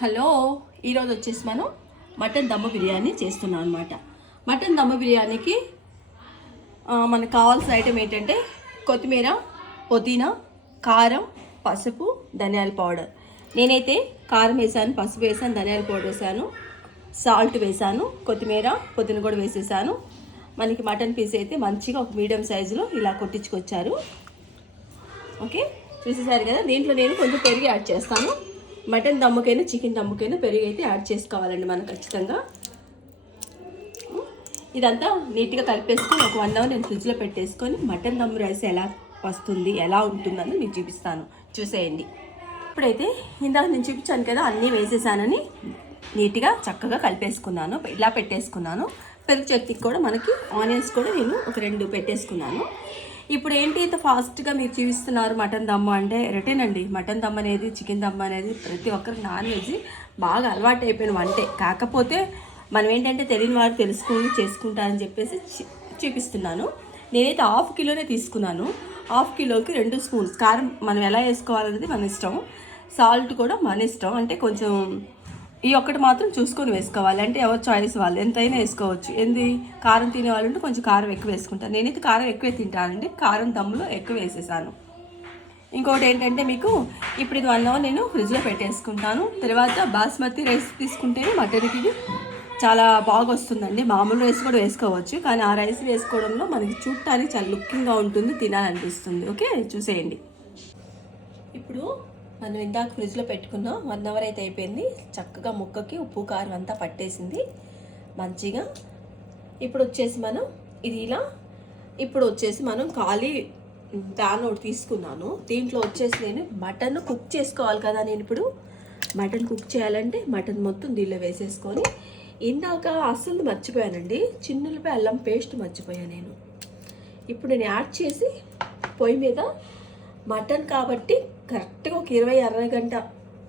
Hello, ఈరోజు వచ్చేసి మనం మటన్ దమ్ము బిర్యానీ చేస్తున్నాం అనమాట. మటన్ దమ్ము బిర్యానీకి మనకు కావాల్సిన ఐటెం ఏంటంటే కొత్తిమీర, పుదీనా, కారం, పసుపు, ధనియాల పౌడర్. నేనైతే కారం వేసాను, పసుపు వేసాను, ధనియాల పౌడర్ వేసాను, సాల్ట్ వేసాను, కొత్తిమీర, పుదీనా కూడా వేసేసాను. మనకి మటన్ పీస్ అయితే మంచిగా ఒక మీడియం సైజులో ఇలా కొట్టించుకొచ్చారు. ఓకే, చూసేసారు కదా. దీంట్లో నేను కొంచెం పెరుగు యాడ్ చేస్తాను. మటన్ దమ్ముకైనా చికెన్ దమ్ముకైనా పెరుగు అయితే యాడ్ చేసుకోవాలండి మనం ఖచ్చితంగా. ఇదంతా నీట్గా కలిపేసుకొని ఒక 1 అవర్ నేను ఫ్రిడ్జ్లో పెట్టేసుకొని మటన్ దమ్ రైస్ ఎలా వస్తుంది, ఎలా ఉంటుందని మీకు చూపిస్తాను, చూసేయండి. ఇప్పుడైతే ఇందాక నేను చూపించాను కదా, అన్నీ వేసేసానని నీట్గా చక్కగా కలిపేసుకున్నాను, ఇలా పెట్టేసుకున్నాను. పెరుగు చట్నీకి కూడా మనకి ఆనియన్స్ కూడా నేను ఒక 2 పెట్టేసుకున్నాను. ఇప్పుడు ఏంటి ఇంత ఫాస్ట్గా మీరు చూపిస్తున్నారు మటన్ దమ్ము అంటే రొటీనండి. మటన్ దమ్ అనేది, చికెన్ దమ్ అనేది ప్రతి ఒక్కరికి నాన్ వెజ్ బాగా అలవాటు అయిపోయిన వంటే. కాకపోతే మనం ఏంటంటే తెలియని వారు తెలుసుకుని చేసుకుంటారని చెప్పేసి చూపిస్తున్నాను. నేనైతే 1/2 కిలోనే తీసుకున్నాను. 1/2 కిలోకి 2 స్పూన్స్ కారం మనం ఎలా వేసుకోవాలనేది మన ఇష్టం. సాల్ట్ కూడా మన ఇష్టం, అంటే కొంచెం ఈ ఒక్కటి మాత్రం చూసుకొని వేసుకోవాలి. అంటే ఎవరు చాయిస్ వాళ్ళు, ఎంతైనా వేసుకోవచ్చు. కారం తినే వాళ్ళు ఉంటే కొంచెం కారం ఎక్కువ వేసుకుంటాను. నేనైతే కారం ఎక్కువే తింటానండి. కారం దమ్ములో ఎక్కువ వేసేసాను. ఇంకొకటి ఏంటంటే మీకు ఇప్పుడు ఇది 1 అవర్ నేను ఫ్రిడ్జ్లో పెట్టేసుకుంటాను. తర్వాత బాస్మతి రైస్ తీసుకుంటేనే మటన్కి చాలా బాగా వస్తుందండి. మామూలు రైస్ కూడా వేసుకోవచ్చు, కానీ ఆ రైస్ వేసుకోవడంలో మనకి చూడటానికి చాలా లుకింగ్గా ఉంటుంది, తినాలనిపిస్తుంది. ఓకే, చూసేయండి. ఇప్పుడు మనం ఇందాక ఫ్రిడ్జ్లో పెట్టుకున్నాం, 1 అవర్ అయితే అయిపోయింది. చక్కగా ముక్కకి ఉప్పు కారం అంతా పట్టేసింది మంచిగా. ఇప్పుడు వచ్చేసి మనం ఇది ఇలా మనం ఖాళీ ప్యాన్ ఒకటి తీసుకున్నాను. దీంట్లో వచ్చేసి నేను మటన్ కుక్ చేసుకోవాలి కదా. నేను ఇప్పుడు మటన్ కుక్ చేయాలంటే మటన్ మొత్తం దీనిలో వేసేసుకొని, ఇందాక అస్సలు మర్చిపోయానండి, చిన్నులపై అల్లం పేస్ట్ మర్చిపోయాను నేను. ఇప్పుడు నేను యాడ్ చేసి పొయ్యి మీద మటన్ కాబట్టి కరెక్ట్గా ఒక 20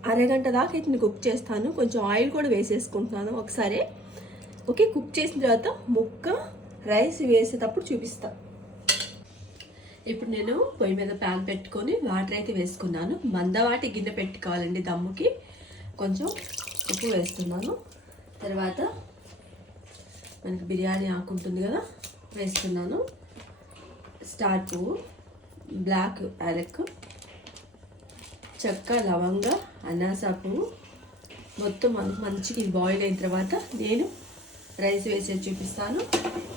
అరగంట దాకా అయితే నేను కుక్ చేస్తాను. కొంచెం ఆయిల్ కూడా వేసేసుకుంటున్నాను ఒకసారి. ఓకే, కుక్ చేసిన తర్వాత ముక్క రైస్ వేసేటప్పుడు చూపిస్తాను. ఇప్పుడు నేను పొయ్యి మీద ప్యాన్ పెట్టుకొని వాటర్ అయితే వేసుకున్నాను. మందవాటి గిన్నె పెట్టుకోవాలండి దమ్ముకి. కొంచెం ఉప్పు వేస్తున్నాను. తర్వాత మనకి బిర్యానీ ఆకు ఉంటుంది కదా, వేస్తున్నాను. స్టార్ పువ్వు, బ్లాక్ యాలక్, చెక్క, లవంగ, అనాస పువ్వు మొత్తం మంచిగా బాయిల్ అయిన తర్వాత నేను రైస్ వేసేది చూపిస్తాను.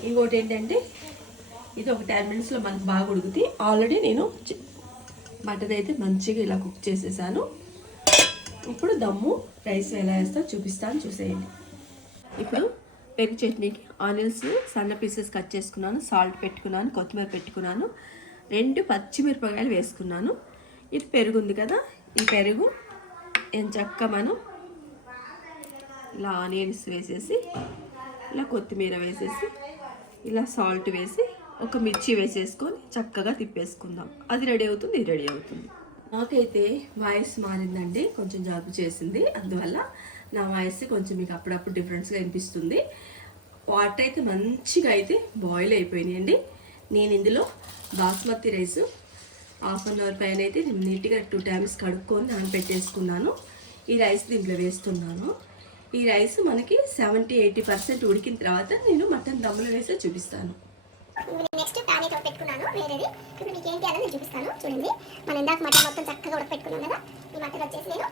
ఇంకోటి ఏంటంటే ఇది ఒక 10 మినిట్స్లో మనకు బాగా ఉడుకుతుంది. ఆల్రెడీ నేను మటన్ అయితే మంచిగా ఇలా కుక్ చేసేసాను. ఇప్పుడు దమ్ము రైస్ ఎలా వేస్తా చూపిస్తాను, చూసేయండి. ఇప్పుడు పెరుగు చట్నీకి ఆనియన్స్ సన్న పీసెస్ కట్ చేసుకున్నాను, సాల్ట్ పెట్టుకున్నాను, కొత్తిమీర పెట్టుకున్నాను, 2 పచ్చిమిరపకాయలు వేసుకున్నాను. ఇది పెరుగు ఉంది కదా, ఈ పెరుగు ఎంచక్క మనం ఇలా ఆనియన్స్ వేసేసి, ఇలా కొత్తిమీర వేసేసి, ఇలా సాల్ట్ వేసి, ఒక మిర్చి వేసేసుకొని చక్కగా తిప్పేసుకుందాం. అది రెడీ అవుతుంది, ఇది రెడీ అవుతుంది. నాకైతే వాయిస్ మారిందండి, కొంచెం జలుబు చేసింది, అందువల్ల నా వాయిస్ కొంచెం మీకు అప్పుడప్పుడు డిఫరెన్స్గా అనిపిస్తుంది. వాటర్ అయితే మంచిగా అయితే బాయిల్ అయిపోయినాయండి. నేను ఇందులో బాస్మతి రైస్ 1/2 అవర్ పైన అయితే నీట్గా 2 టైమ్స్ కడుక్కొని నానబెట్టేసుకున్నాను. ఈ రైస్ దీంట్లో వేస్తున్నాను. ఈ రైస్ మనకి 70-80% ఉడికిన తర్వాత నేను మటన్ దమ్ములో వేసి చూపిస్తాను. నెక్స్ట్ ప్యాన్ అయితే పెట్టుకున్నాను వేరేది. ఇప్పుడు మీకు ఏంటి అనేది నేను చూపిస్తాను, చూడండి. మనం ఇందాక మటన్ మొత్తం చక్కగా ఉడకపెట్టుకున్నాం కదా, ఈ మటన్ వచ్చేసి నేను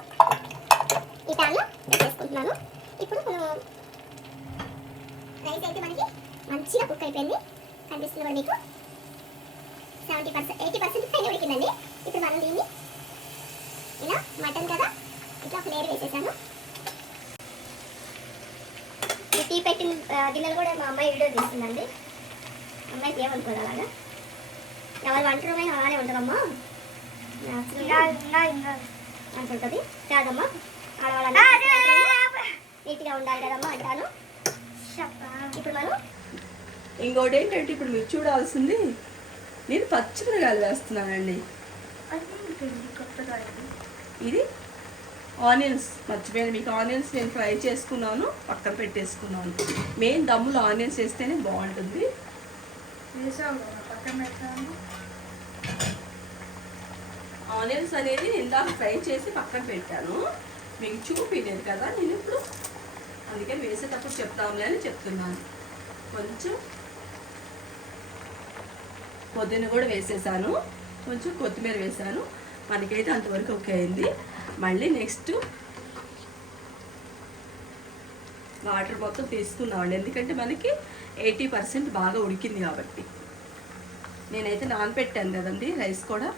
ఈ ప్యాన్లో వేసుకుంటున్నాను. ఇప్పుడు మనం రైస్ అయితే మనకి మంచిగా కుక్ అయిపోయింది, కనిపిస్తుంది కూడా మీకు. 80% పైన ఉడికిందండి. ఇప్పుడు మనం దీన్ని ఇలా మటన్ కదా ఇట్లా ఒక లేయర్ వేసేసాను. ఈ టీ పెట్టిన గిన్నెలు కూడా మా అమ్మాయి వీడియో తీస్తుందండి. అమ్మాయికి ఏమనుకోదు, అలాగా ఎవరు వంటలు అలానే ఉంటుందమ్మా అంటుంటుంది. కాదమ్మా, ఆడవాళ్ళ నీట్గా ఉండాలి కదమ్మా అంటాను. ఇప్పుడు మనం ఇంకోటి ఏంటంటే ఇప్పుడు మీరు చూడాల్సింది, నేను పచ్చిమిరకాయలు వేస్తున్నానండి. ఇది ఆనియన్స్ మర్చిపోయాను మీకు. ఆనియన్స్ నేను ఫ్రై చేసుకున్నాను, పక్కన పెట్టేసుకున్నాను. మెయిన్ దమ్ములో ఆనియన్స్ వేస్తేనే బాగుంటుంది. ఆనియన్స్ అనేది ఇందాక ఫ్రై చేసి పక్కన పెట్టాను. మీకు చూపించలేదు కదా నేను ఇప్పుడు, అందుకని వేసేటప్పుడు చెప్తాంలే అని చెప్తున్నాను. కొంచెం పుదీనా కూడా వేసేసాను, కొంచెం కొత్తిమీర వేసాను. మనకైతే అంతవరకు ఓకే అయింది. మళ్ళీ నెక్స్ట్ వాటర్ మొత్తం తీసుకున్నామండి, ఎందుకంటే మనకి 80% బాగా ఉడికింది కాబట్టి. నేనైతే నానబెట్టాను కదండి రైస్ కూడా.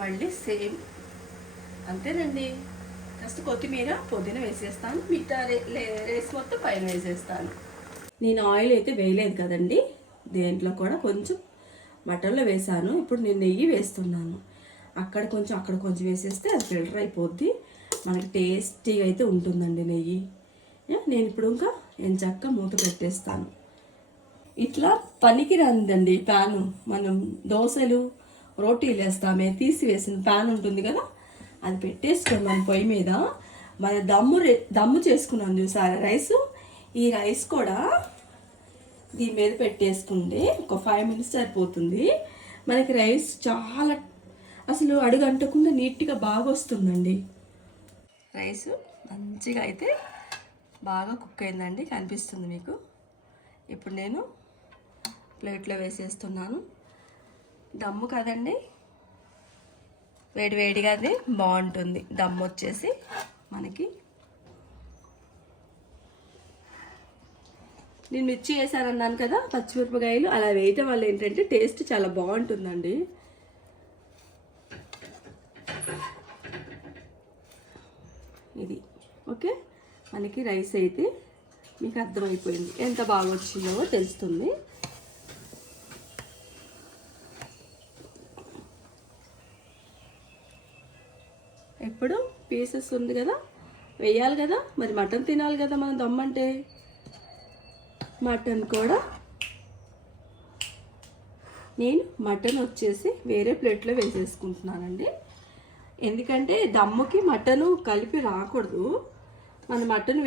మళ్ళీ సేమ్ అంతేనండి, ఫస్ట్ కొత్తిమీర పుదీనా వేసేస్తాను, మిగతా రైస్ మొత్తం పైన వేసేస్తాను. నేను ఆయిల్ అయితే వేయలేదు కదండి, దేంట్లో కూడా కొంచెం మటన్లో వేసాను. ఇప్పుడు నేను నెయ్యి వేస్తున్నాను. అక్కడ కొంచెం వేసేస్తే అది ఫిల్టర్ అయిపోద్ది, మనకి టేస్టీగా అయితే ఉంటుందండి నెయ్యి. నేను ఇప్పుడు ఇంకా ఎంచక్క మూత పెట్టేస్తాను. ఇట్లా పనికి రాందండి ప్యాను. మనం దోశలు రోటీలు వేస్తామే, తీసివేసిన ప్యాన్ ఉంటుంది కదా, అది పెట్టేసుకొని మన పొయ్యి మీద మన దమ్ము చేసుకున్నాం చూసారా రైస్, ఈ రైస్ కూడా దీని మీద పెట్టేసుకుంటే ఒక 5 minutes సరిపోతుంది. మనకి రైస్ చాలా అసలు అడుగంటకుండా నీట్గా బాగా వస్తుందండి. రైస్ మంచిగా అయితే బాగా కుక్ అయిందండి, కనిపిస్తుంది మీకు. ఇప్పుడు నేను ప్లేట్లో వేసేస్తున్నాను. దమ్ము కదండి, వేడివేడిగా అది బాగుంటుంది. దమ్ము వచ్చేసి మనకి నేను మిర్చి వేసానన్నాను కదా, పచ్చిమిరపకాయలు అలా వేయటం వల్ల ఏంటంటే టేస్ట్ చాలా బాగుంటుందండి. ఇది ఓకే, మనకి రైస్ అయితే మీకు అర్థమైపోయింది, ఎంత బాగా వచ్చిందో తెలుస్తుంది. ఇప్పుడు పీసెస్ ఉంది కదా, వేయాలి కదా, మరి మటన్ తినాలి కదా మనం దమ్మంటే. మటన్ కూడా నేను మటన్ వచ్చేసి వేరే ప్లేట్లో వేసేసుకుంటున్నానండి, ఎందుకంటే దమ్ముకి మటను కలిపి రాకూడదు. మన మటన్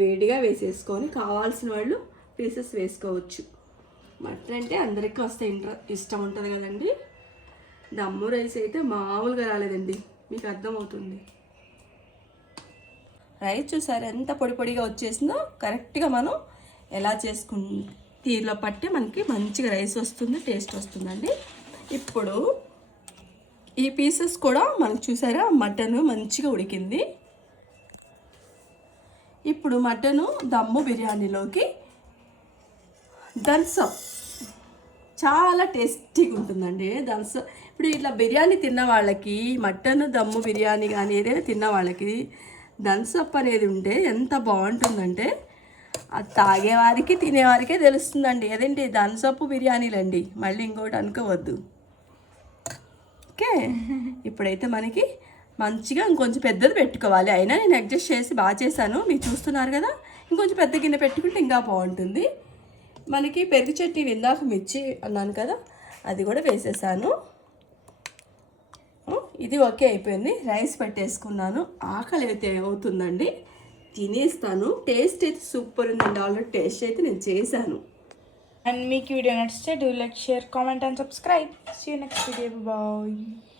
వేడిగా వేసేసుకొని కావాల్సిన వాళ్ళు పీసెస్ వేసుకోవచ్చు. మటన్ అంటే అందరికీ వస్తే ఇష్టం ఉంటుంది కదండి. దమ్ము రైస్ అయితే మామూలుగా రాలేదండి, మీకు అర్థమవుతుంది. రైస్ చూసారు ఎంత పొడి పొడిగా వచ్చేసిందో, కరెక్ట్గా మనం ఎలా తీరులో పట్టే మనకి మంచిగా రైస్ వస్తుంది, టేస్ట్ వస్తుందండి. ఇప్పుడు ఈ పీసెస్ కూడా మనకు చూసారా మటన్ మంచిగా ఉడికింది. ఇప్పుడు మటను దమ్ము బిర్యానీలోకి దన్సప్ చాలా టేస్టీగా ఉంటుందండి. దన్సప్ ఇప్పుడు ఇట్లా బిర్యానీ తిన్న వాళ్ళకి, మటన్ దమ్ము బిర్యానీ కానీ ఏదైనా తిన్న వాళ్ళకి దన్సప్ అనేది ఉంటే ఎంత బాగుంటుందంటే అది తాగేవారికి తినేవారికే తెలుస్తుందండి. అదేంటి దన్సప్ బిర్యానీలండి, మళ్ళీ ఇంకోటి అనుకోవద్దు. ఓకే, ఇప్పుడైతే మనకి మంచిగా ఇంకొంచెం పెద్దది పెట్టుకోవాలి. అయినా నేను అడ్జస్ట్ చేసి బాగా చేశాను, మీరు చూస్తున్నారు కదా. ఇంకొంచెం పెద్ద గిన్నె పెట్టుకుంటే ఇంకా బాగుంటుంది. మనకి పెరుగు చట్నీ ఇందాక మిర్చి అన్నాను కదా, అది కూడా వేసేసాను. ఇది ఓకే అయిపోయింది. రైస్ పెట్టేసుకున్నాను. ఆకలి అయితే అవుతుందండి, తినేస్తాను. టేస్ట్ అయితే సూపర్ ఉందండి, ఆల్రెడీ టేస్ట్ అయితే నేను చేశాను. And make video next do like, share, comment and subscribe. See you next video. Bye.